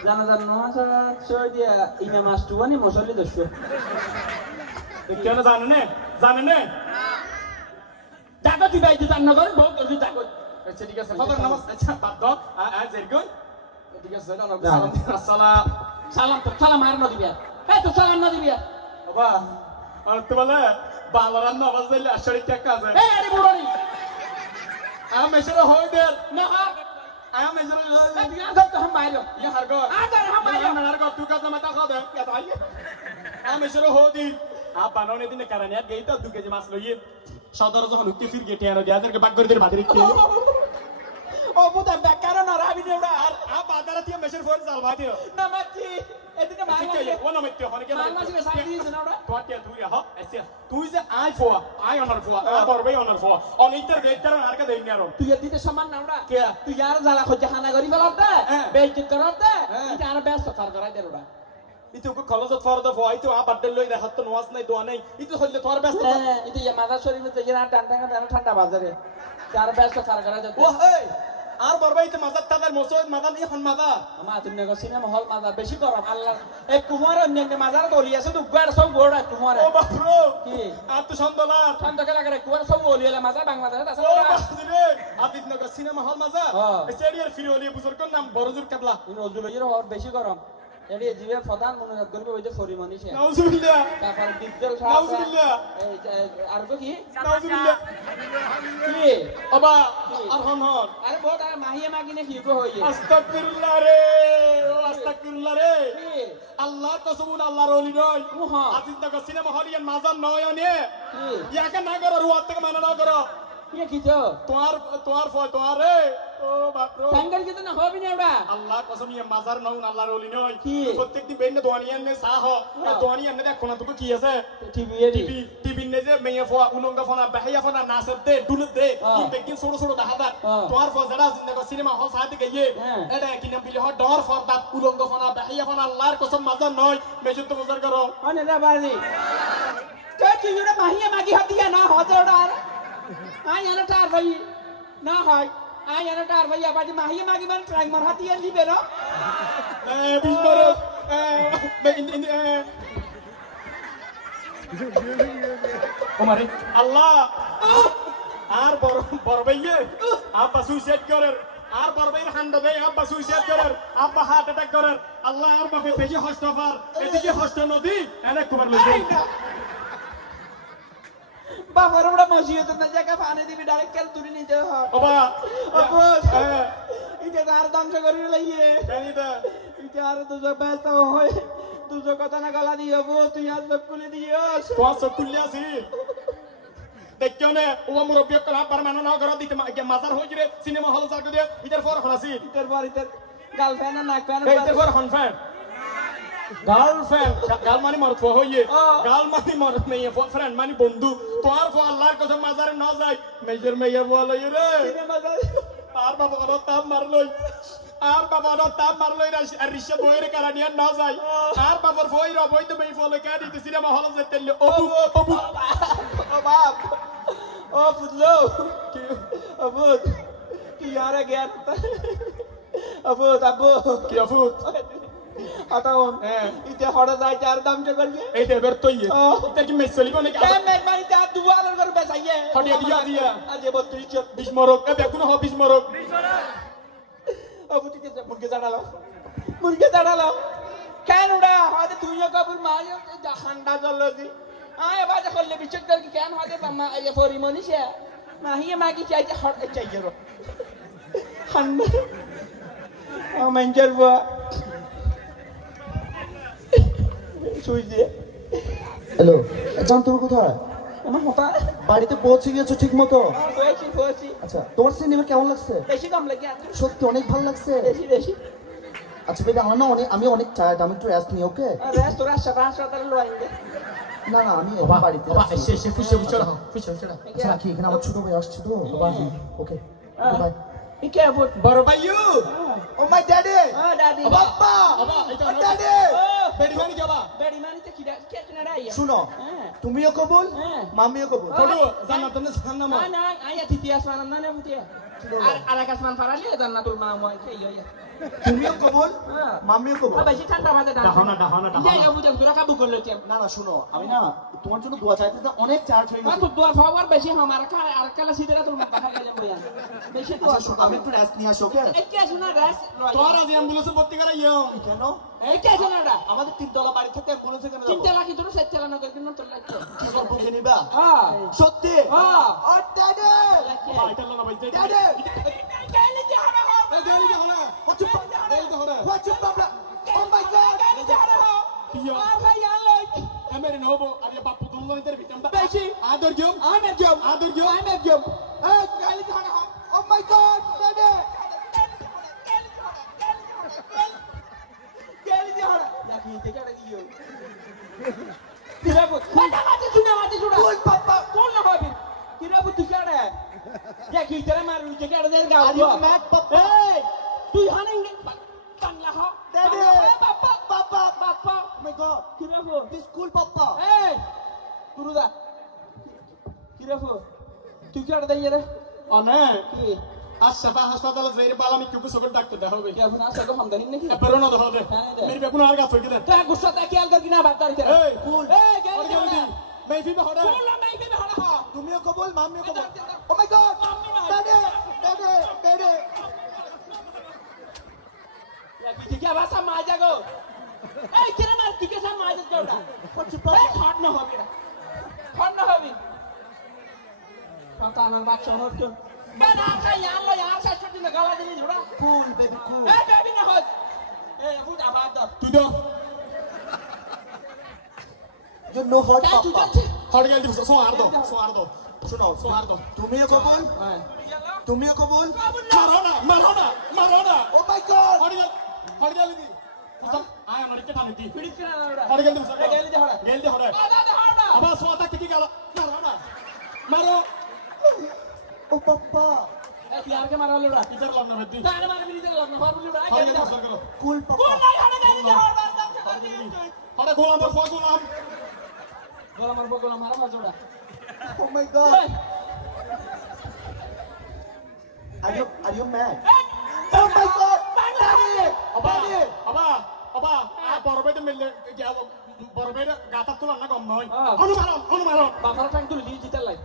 জানো জানো আসা সই দিয়া ইনা মাস টুয়ানি মশালি দস্যু কেন জানে না জাগো তুই বাইতে জান না করে বহুত তুই জাগো আচ্ছা ঠিক আছে ফজর নামাজ আচ্ছা বাদ দাও আজ এরকম ঠিক আছে সালাম সালাম সালাম তো সালাম আর না দিবিয়া এই তো সালাম না দিবিয়া বাবা আর তো বলে বালারান নামাজ দিলে আসলে কি কাজ এই আরে বুড়ি মেশারে হয় দে না মেশারে এই তুই আদর তো হাম বাইরো ইয়া হারগো আদর হাম বাইরো হারগো তুই কাজ মাতা খা দে ইয়া তাই মেশারে হয় দি বানানে দিনে কারণে আর গেইতা 2 কেজি মাছ লইয়ে সদর যখন উঠতে ফির গেটে আর দেয়াদের বাগ করে দিলে বাদরি কে ও বুদা বেকার না রাবি নেউডা আর বাদারা দিয়ে মেশার ফোন চাল ভাই দিও না মাছি এদিকে মাই ঠিক আছে ওনা মইতে হনে কে মাছি সাই দিছ না ওরা তোটিয়া তুই হ এসে তুই যে আই ফোয়া আই অনার ফোয়া বরবাই অনার ফোয়া অনিতার দেইতার আর কা দেইনি আর তুই এদিকে সমান না ওরা কে তুই আর জ্বালা খোঁজা খানা করি ফেলাতে বেইজ্জত করতে এটা আর ব্যস্ত কার করাই দে ওরা ইতো কো কলেজত ফরদ ফয় তো বাড্ডল লই দেখাত নওয়াজ নাই দোয়া নাই ইতো হইলে তোর ব্যস্ত এটা ইয়া মাদার শরীফে তো ইয়া ঠান্ডা বাজারে তার ব্যস্ত কার করাই দে ও হেই আর বরবাইতে মাজার তাদের মসজিদ মাদান এখন মাদা আমা তুমি নগর সিনেমা হল মাজার বেশি গরম আল্লাহ এই কুমার অন্য মাজার গলি আছে তো গুয়ার সব গোড়া কুমার ও বাপরো কি আর তো সন্দলা ঠান্ডা করে কুমার সব গলি এলা মাজার বাংলাদেশে আছে ও বাপরে আদিত নগর সিনেমা হল মাজার এই সেরিয়ার ফিরোলি বুজুর্গের নাম বড়জুর কাবলা নজরুল এর হওয়ার বেশি গরম এডি জিবে প্রধান মনোযোগ করবে ওই যে ফরিমানি সে নাউজুবিল্লাহ তারপর ডিজেল নাউজুবিল্লাহ আর তো কি নাউজুবিল্লাহ কি আবা আর হন হন আরে বহুত আর মাহিয়া মাগিনে কি গো হইয়ে আস্তাগফিরুল্লাহ রে ও আস্তাগফিরুল্লাহ রে কি আল্লাহ কসমুন আল্লাহর ওলি নয় মুহা আজিত নগর সিনেমা হল ইয়ান মাজার নয় নে কি ইয়াকে না করো রুয়াত থেকে মানা না করো কি কি তো তোমার ফয় তোমার রে ও বাপরো টাঙ্গাল কি তো না হবে না ওটা আল্লাহ কসম ইয়া মাজার নয় আল্লাহর ওলি নয় কি? প্রত্যেকটি বেন্নে দোয়ানিয়ান নে সাহ দোয়ানিয়ান নে দেখো না তুমি কি আছে টিভি এডি টিভি নে যে মেয়ে ফোয়া উলঙ্গা ফোনা বাহিয়া ফোনা নাসব দে দুলত দে ইন বেকিন ছোট ছোট দাহাদার তোমার ফয় যারা জিন্দা সিনেমা হল সাথে গিয়ে এটা কি নাম বিলে হয় ডর ফর দাত উলঙ্গা ফোনা বাহিয়া ফোনা আল্লাহর কসম মাজার নয় মেজুত তো বাজার করো অনে রে বাজি তো টিভিটা মাহিয়া মাগি হাতিয়া না হজড়া আই এনে টার ভাই না হয় আই এনে টার ভাই আবাদি মাহিয়া মাগি মান ট্রাই মার হাতিয়া দিবে না বিজমর ওমারে আল্লাহ আর বড় ভাইয়ে আব্বা সুইসাইড করার আর বড় ভাইয়ের হান্ডা দেয় আব্বা সুইসাইড করার আব্বা হার্ট অ্যাটাক করার আল্লাহ আর বাপে বেশি হস্ত পার এদিকে হস্ত নদী এনে কুমার লই বাবার ওটা মসজিদ না জায়গা পানি দিবি ডাইরেক্ট কেন তুলি নিতে হয় বাবা এটা আর ধ্বংস করে লাইয়ে জানিদা এটা আর দুজো ব্যস্ত হয় দুজো কথা না গালা দিও তুই আর সব খুলে দিওস তোমার সব খুললে আসি দেখছো না ও মুরব্বী কলা পারমানো না ঘর দিতে মাজার হইছে রে সিনেমা হল জায়গা দিয়ে ইতার ফর খলাসি ইতার পর ইতার গার্লফ্রেন্ড না কোন ইতার ফর হনফ্রেন্ড গার্লফ্রেন্ড গাল মানে মর ফো হইয়ে গাল মানে মর মেয়ে ফ্রেন্ড মানে বন্ধু তোর ফো আল্লাহর কসম মাজারে না যাই মেজর মেয়ে বলে রে সিনেমা আর বাবা ওর তাম মারলই আর বাবা ওর তাম মারলই আর রিশা বইরে কারানিয়া না যাই আর বাবার বই র বই তো মেই ফলে কানি তো সিনেমা হল যেতে অবু অবু ও বাপ ও ফুদলো আবুদ কি আর গেট আবুদ আবু কি আফুত আতাউন ইতে হড়া যায় চার দাম কে করবে এই দেবের তো ইয়ে এটা কি মেসলিব নাকি এ মেঘমানি তা দুয়ার করে বেসাইয়ে হটিয়া দিয়া দিয়া আজে 32 বিশ মরক এ বেকুন হ বিশ মরক বুটিতে মুরগি জানালো কেন ওরা হয়তো তুমিও কাপড় মাছ ঠান্ডা জলদি বাজে করলে বিচক কি কেন হয়তো পরিমণি সে না হিয়ে মাগি চাইছে চাইছে ঠান্ডা মেঞ্জার বুয়া শুই দিয়ে হ্যালো জান তুমি কোথায় আমার হতা বাড়িতে পৌঁছে গিয়েছো ঠিক মতো পৌঁছি আচ্ছা তোমার সিনেমা কেমন লাগছে বেশি কম লাগে সত্যি অনেক ভালো লাগছে বেশি আচ্ছা বেবি আমার না আমি অনেক টায়ার্ড আমি একটু রেস্ট নিই ওকে রেস্ট তোরা হাসপাতালে লো আইবে না আমি এখন বাড়িতে সে ফুসে আচ্ছা রাখি এখানে আমার ছোট ভাই আসছে তো ওকে বাই Be careful. বড় ভাইয়ু ও মাই ড্যাডি Daddy. বাবা এটা ড্যাডি বেডি মানি যাবা Daddy, man, it's a kid. Catch an area. শুনো তুমিও কবুল মামিও কবুল তোড়ো জান্নাতুল সান্নাম Mana, ayah titi asman, mana putih. Ada kasman farali dan natul mama itu iya. তুমিও কবুল মামিও কবুল Apa sih tanda mata dan? ডাহনা Iya, putih. Sudah kabu kalau tiap. না না শুনো আমি না তোমার জন্য দোয়া চাইতেছি অনেক চার্জ হয়ে গেছে Aku dua forward besi hamar kala sidera tul mata kaya jam dia. Besi tu আচ্ছা আমি একটু রেস্ট নিয়ে আসি ওকে asuna ras. তোরা যে অ্যাম্বুলেন্সে ভর্তি করাইও কেন Asuna ada. আমাদের তিনতলা বাড়ি থেকে অ্যাম্বুলেন্সে কেন Cinta lagi terus saya jalan agar kena terlalu. কি সব বুঝে নিবা Ah. সত্যি ও ড্যাডি এটা লো না ভাই ড্যাডি Kali jahat ho. এই দেরি যে হলো what's problem oh my God Kali jahat ho. Iya. Apa yang lo? এমেরে নবো আর ইয়া বাপু তুমি ইন্টার ভিতর Besi. আদর জম Ahmed jom. Ahmed jom. Kali jahat ho. Oh my god daddy Kali jahat. Lagi tiga lagi yo. Tidak bu. Mati sudah. Cool papa Kau nak apa? Tidak bu tiga ada. Ya kita maru tiga ada dari kau. Are you mad papa Hey, tu hana ini. Tanglah ho. Daddy Papa. Papa Papa. Oh my god Tidak bu. This cool papa Hey, turu dah. Tidak bu. Tiga ada dari mana? অনেক Ki. আশাফা হাসপাতালে যাইরে বালামি Q সকল doctor দেখা হবে Ya benar saya tu hamdanin ni. এবারও না দেখা হবে মেরে বেগুন আর গাছ হইতে দেন Dah gusto tak kial kerja nak batal kita. এই Cool. Hey, আর kali গেলি jahat. মেফি বে হড়ে Cool lah, main kita hana ho. তুমিও কবুল মামিও কবুল oh my god daddy daddy Ya kita apa sama aja go. Hey, kira mas kita sama aja kau dah. What's Hey, problem hot na hobi dah. Hot na hobi. Tangan bakso hot tu. Mana yang lo yang saya cuci negara ini sudah. Cool baby cool Eh, baby na hot. Eh, aku dah batal. তুই তো you know hot Kau tu papa jadi. হড় গেল দিবস so আর দো শুনো so আর দো তুমিও কবুল তুমিও কবুল মারোনা ও মাই গড হড় গেল দি আয় আমার কে টানি দি Pidik kena sudah. হড় গেল দিবস Eh, kali jahat. গেল দি হড়ে Ada hot dah. আবার সো আতা কি গেল মারো oh papa Eh, biar ke marah lu dah. Teacher love না ভেদি Tak ada mana ini jalan. Baru lu dah. হড় Kali গেল jahat. দিবস করো কুল Cool পাপা lah, ada kali jahat. হড়ে গোলাম পর ফো গোলাম Golam marah mah sudah. Oh my god Hey. Are you mad oh my god daddy আবা বড়বেদে মিললে গেল বড়বেদে গাতা তুলা না গম নয় Ah. অনুমারণ Bapak tang tuli di jital lagi.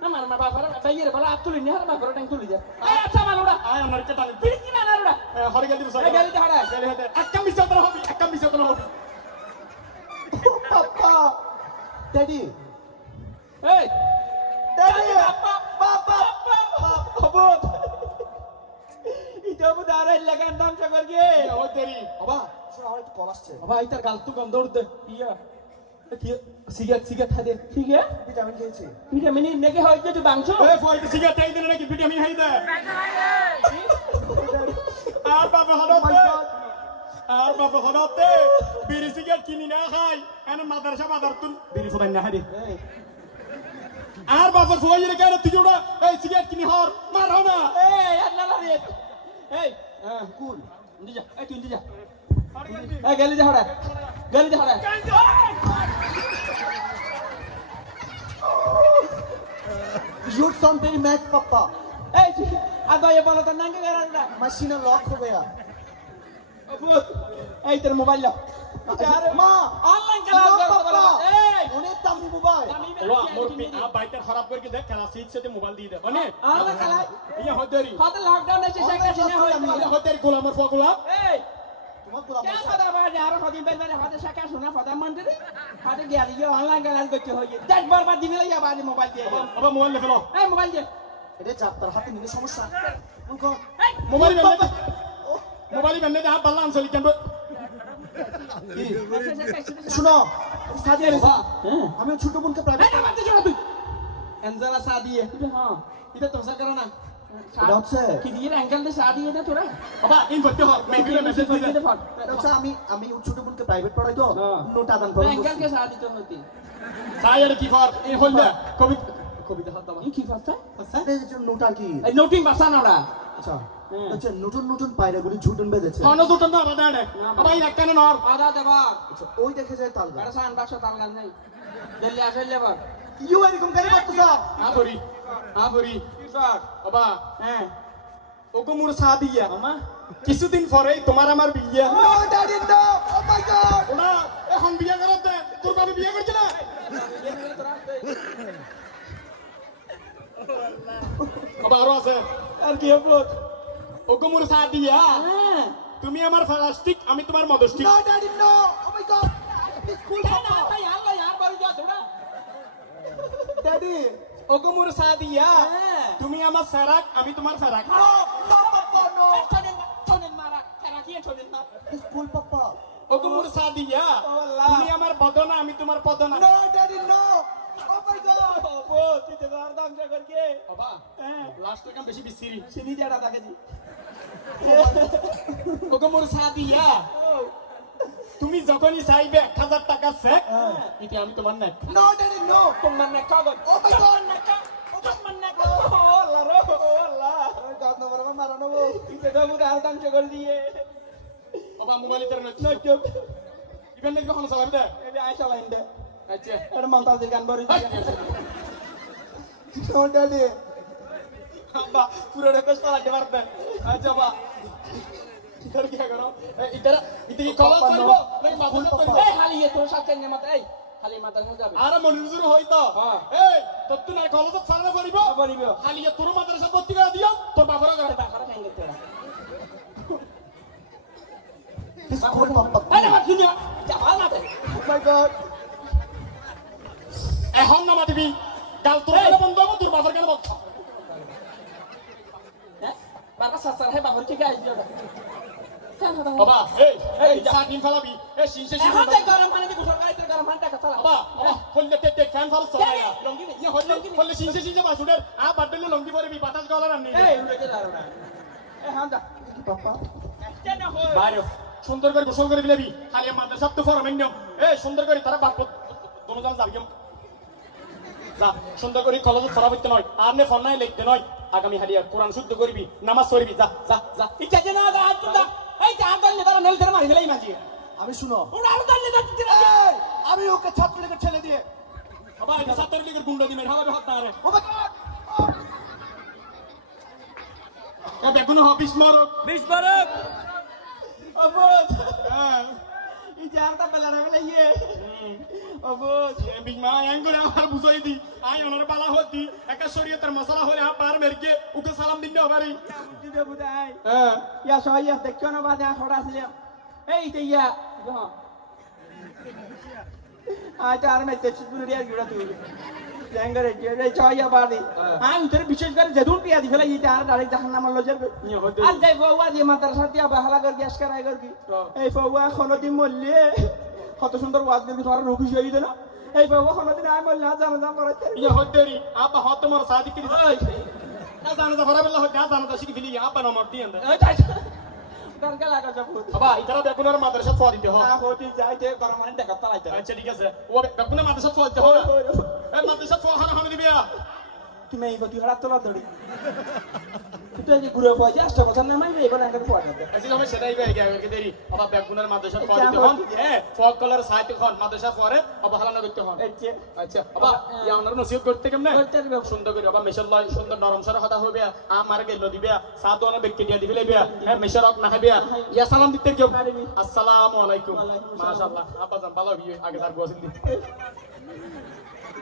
Nama nama bapak bayar bala tuli ni har bapak tang tuli dia. Eh, sama lu dah. আয় আমার কে টানি Pidik ni mana lu dah. হড় গেল দিবস Eh, kali jahat. গেলে হতে একদম বিশ্বতর হবে ও পাপা daddy Hey. Daddy Bapak. পাপা Abut. Itu abu darah lagan dam sakar ke. ও দেরি বাবা শুনো আমার একটু কল আসছে Aba itar galtu gam dor de. Iya. Sigat hade. ঠিক है? ভিটামিন খেয়েছি Vitamin ini nege hoy tu bangso. এ ফয়তে সিগারেট টাই দেন নাকি ভিটামিন হাই দে আর বাবা হঠাৎ বিড়ি সিগারেট কিনি না খাই এন মাদ্রাসা মাদারতুন বিড়ি ফুদাই না হারি Hey. আর বাবা ফয়রে কেন তুই ওটা এই সিগারেট কিনি হর মারো না Hey, Allah lah dia. Hey. Cool Ini ja. Eh, tu ini ja. Eh, gali jahat. Gali jahat. You sound very mad papa Eh, agak ya bala tanang ke gara-gara. মাসিনা lock হবে Abut. Eh, ter mobile lah. মা online class এই অনেক দামি mobile ওয়া মোর বাইটা খারাপ করে দেখ খেলা সিটতে মোবাইল দিয়ে দে মানে অনলাইন ক্লাস ইয়া হদেরি কত লকডাউন এসে শেখা শুনে হই ইয়া হদেরি গোলামের ফগুলা এই তোমার গোলাম क्या पता बार यार खदी बेल मेरे हाथ से क्या सुना पता मन रे हाथ गया ये ऑनलाइन क्लास करके हो ये 10 बार बाद दिने लगा बाद मोबाइल दिए আবার মোবাইল লেখলো ए मोबाइल दे এটা চাপতার হাতে নিলে সমস্যা মুখো মোবাইল বেনে মোবাইল বেনে দে পাল্লা আনছলি কেন শুনো সাদিয়া हां আমি ছোট বোনকে প্রাইভেট ए मत जो तू एंजेला शादी है हां इधर तो सर करो ना এটা হচ্ছে कि ये एंगल से शादी है ना थोड़ा আবার ইন করতে হবে মেইলে মেসেজ দিয়ে দে এটা হচ্ছে আমি ছোট বোনকে প্রাইভেট পড়াই তো নোট আদান तो প্রদান एंगल के शादी तो होती সাইয়ার কি ফর এই হল্লা কবিতা হাত দাও ये की फरता এটা নোট আর কি ए नोटिंग बसा ना रा আচ্ছা আচ্ছা নতুন নতুন পায়রাগুলি ঝুটন বেঁধেছে কোন দুটো না বাদা দে আবার এই কেন নর आधा दबा আচ্ছা ওই দেখে যায় তালগা बड़ा सान बाक्स तालगान नहीं जल्दी आ चल ले बार ইউ এরকম করে করতেছ আফরি আফরি की बात বাবা हैं ওগো মোর সাদিয়া मामा কিছুদিন পরেই তোমার আমার বিয়ে no daddy no O my god ওনা এখন বিয়ে করতে তোর বাবা বিয়ে করছে না বাবা আরো আছে আর কি আপলোড ওগো মোর সাদিয়া হ্যাঁ তুমি আমার ফালাস্টিক আমি তোমার মদস্টিক no daddy no O my god school না ভাই यार বাড়ি যা তোরা ড্যাডি ওগো মোর সাদিয়া হ্যাঁ তুমি আমার সারাক আমি তোমার সারাক নো পাপা নো চলেন মারা কেন কি চলেন না স্কুল পাপা ওগো মোর সাদিয়া তুমি আমার বদনা আমি তোমার পদনা no daddy no O my god ও তুই তো গার্দাম জাগর কে বাবা হ্যাঁ লাস্ট কাম বেশি বিসিরি সিনি জাড়া থাকে জি ওগো মোর সাদিয়া তুমি যখনই চাইবে 1000 টাকা চেক এটা আমি তোমার নেক নো ড্যাডি নো তোমার না কাগজ ও মাই গড তোমার না ও লা রো ও লা ওই গান নম্বর মারানো তুই তো গাবু গার্দাম জাগর দিয়ে বাবা মোবাইল তের নেক না চুপ ইবেন নেক কখন চালাবি দে এই আয়শা লাইন দে আচ্ছা এর মন্তাজের গান বড় দিয়ে নো ড্যাডি বাবা পুরো রিকোয়েস্ট চালাতে পারতেন আচ্ছা বাবা इधर क्या करो इधर इधर कॉलेज चलबो नहीं माथा चलबो এই খালি এ তোর সাথে নে মত এই খালি মাথা নু যাবে আরে মনিরুজুর হইতো হ্যাঁ। এই তো তুই না কলেজ চালাতে পারিব পারিব খালি তোর মাদ্রাসা ভর্তি করে দিও তোর বাবার ঘরে টাকাটা খাই গেছে ওরা স্কুল পাপা আরে মা শুনিও যা ভালো না ও মাই গড এখন না মাতিবি কাল তোর কেন বন্ধ হবে তোর বাবার কেন বন্ধ হ্যাঁ বাবা সাসার হে বাবা ঠিক আছে বাবা এই সাকিন ফালাবি এই শিনশে শিনশে হাতে গরম পানি দিয়ে গোসল করাইতে গরম পানি টাকা চালা বাবা কইলে তে ফ্যান ফাল চলায়া লঙ্গি ইয়া হইলে শিনশে শিনশে বাসুদের আ বাদলে লঙ্গি পরে বাতাস গলার আনি এই উড়ে কে দাঁড়াও না এই হান্দা পাপা কেন হই বাইরে সুন্দর করে গোসল করে দিলেবি খালি মাদ্রাসা তো ফরমেন নিয়ম এই সুন্দর করে তারা বাপ দোনোজন যাবি যা সুন্দর করে কলেজ পড়া হইতে নয় আর নে ফোন নাই লিখতে নয় আগামী হারিয়া কোরআন শুদ্ধ করবি নামাজ পড়বি যা যা যা ইচ্ছা যে না হাত তুলদা এই যা দল নেতারা নেল ধরে মারি ফেলাই মাঝি আমি শুনো ওরা আর দল নেতা দিতে না এই আমি ওকে ছাত্রলীগের ছেলে দিয়ে বাবা এটা ছাত্র লীগের গুন্ডা দিমের হবে হাত না রে ও মাই গড এ বেগুন হবিস মারক বিস্ফোরক অবুজ হ্যাঁ এই যে আটা বেলা না বেলা ইয়ে অবুজ এ বিগ মা আঙ্গুরে আমার বুঝাই দি আই ওনার বালা হতি একা শরীয়তের মশলা হলে আ পার মেরকে ওকে সালাম দিন না পারি দিতে বুঝাই হ্যাঁ ইয়া সহায় দেখছো না বাদে খড়া ছিল এই তো ইয়া আচ্ছা আর মেতে শুরু রিয়া জুড়া তুই জ্যাঙ্গারে যে সহায় বাড়ি আমি উত্তরে বিশেষ করে যেদুন পিয়া দি ফেলাই ইতে আর ডাইরেক্ট জাহান্নাম লজের আর যাই বউয়া দিয়ে মাদ্রাসা দিয়া বাহালা কর গ্যাস করাই কর কি এই বউয়া খনদি মল্লে কত সুন্দর ওয়াজ দিবি তোমার রুখি হই দে না এই বউয়া খনদি না মল্লে জানা জানা করাতে ইয়া হতেরি আব্বা হত মোর শাদি করি না জানা যা ফরাবেলা হতে না জানা শিখি ফেলি আব্বা নম্বর দিন দে দরকার লাগা যাব বাবা ইতারা বেগুনের মাদ্রাসা ফোয়া দিতে হয় না হতে যাইতে গরম মানে দেখা তালাইতে আচ্ছা ঠিক আছে ও বেগুনের মাদ্রাসা ফোয়া দিতে হয় এই মাদ্রাসা ফোয়া হানা হানা দিবিয়া তুমি এই গতি হারাত তোলা দড়ি তুই যে ঘুরে পয়সা আসতে কথা না মাইবে এবার একটা ফোয়া দে আসি আমি সেটাই ভাই আগে দেরি আবার ব্যাগুনের মাদ্রাসা পড়তে হন ফক কালার সাইতে হন মাদ্রাসা পড়ে আবার হালানা করতে হন আচ্ছা আবার ইয়ানার নসিহত করতে কেমনে সুন্দর করে আবার মেশাল লয় সুন্দর নরম সর কথা হবে আমার গেল দিবে সাদওয়ানা ব্যক্তি দিয়া দিবে লইবে মেশারক না হবে ইয়া সালাম দিতে কেউ আসসালামু আলাইকুম মাশাআল্লাহ আপা জান ভালো হইবে আগে তার গোসল দি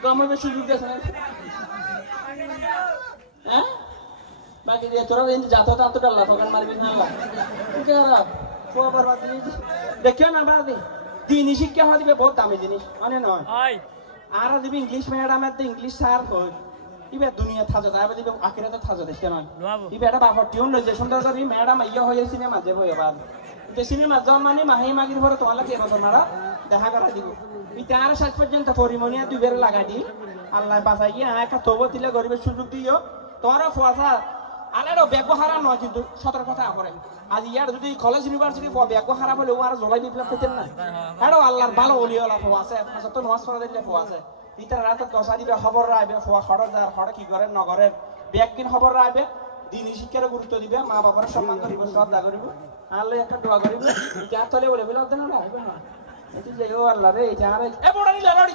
তো আমাদের সুযোগ দেছ না হ্যাঁ বাকি দিয়ে তোরা এই যাতো তা তো ডাল্লা ফকান মারবি না আল্লাহ কি খারাপ ফোয়া বরবাদ দিয়ে দেখিও না বাদি দিনী শিক্ষা হওয়া দিবে বহুত দামি জিনিস মানে নয় আর দিবি ইংলিশ ম্যাডামের তো ইংলিশ স্যার কই ইবে দুনিয়া থাজা যাবে দিবে আখিরাতে থাজা দেশ কেন ইবে এটা বাপর টিউন লই যে সুন্দর করে ম্যাডাম ইয়া হয়ে সিনেমা যে বই আবার যে সিনেমা জন মানে মাহি মাগির পরে তোমালা কে বছর মারা দেখা করা দিব ইতে আর শেষ পর্যন্ত পরিমনিয়া দুই বের লাগাই দি আল্লাহ বাঁচাই গিয়ে একটা তবু দিলে গরিবের সুযোগ দিও তোমারও ফুয়াশা আলেরও ব্যাগ খারাপ নয় কিন্তু সতর্কতা করে আজ ইয়ার যদি কলেজ ইউনিভার্সিটি ব্যাগ খারাপ হলে আর জলাই বিপ্লব পেতেন না আরো আল্লাহর ভালো অলিওলা ফোয়া আছে তো নমাজ পড়া দিলে ফোয়া আছে ইতার রাতে দশা দিবে খবর রাখবে ফোয়া খড় যার খড় কি করেন নগরের ব্যাগ কিন খবর রাখবে দিনী শিক্ষার গুরুত্ব দিবে মা বাবার সম্মান করিব শ্রদ্ধা করিব আল্লাহ একটা দোয়া করিব এটা তলে বলে ফেলা দেন না আল্লাহ রে এটা আর এ বড় নিলা লড়ি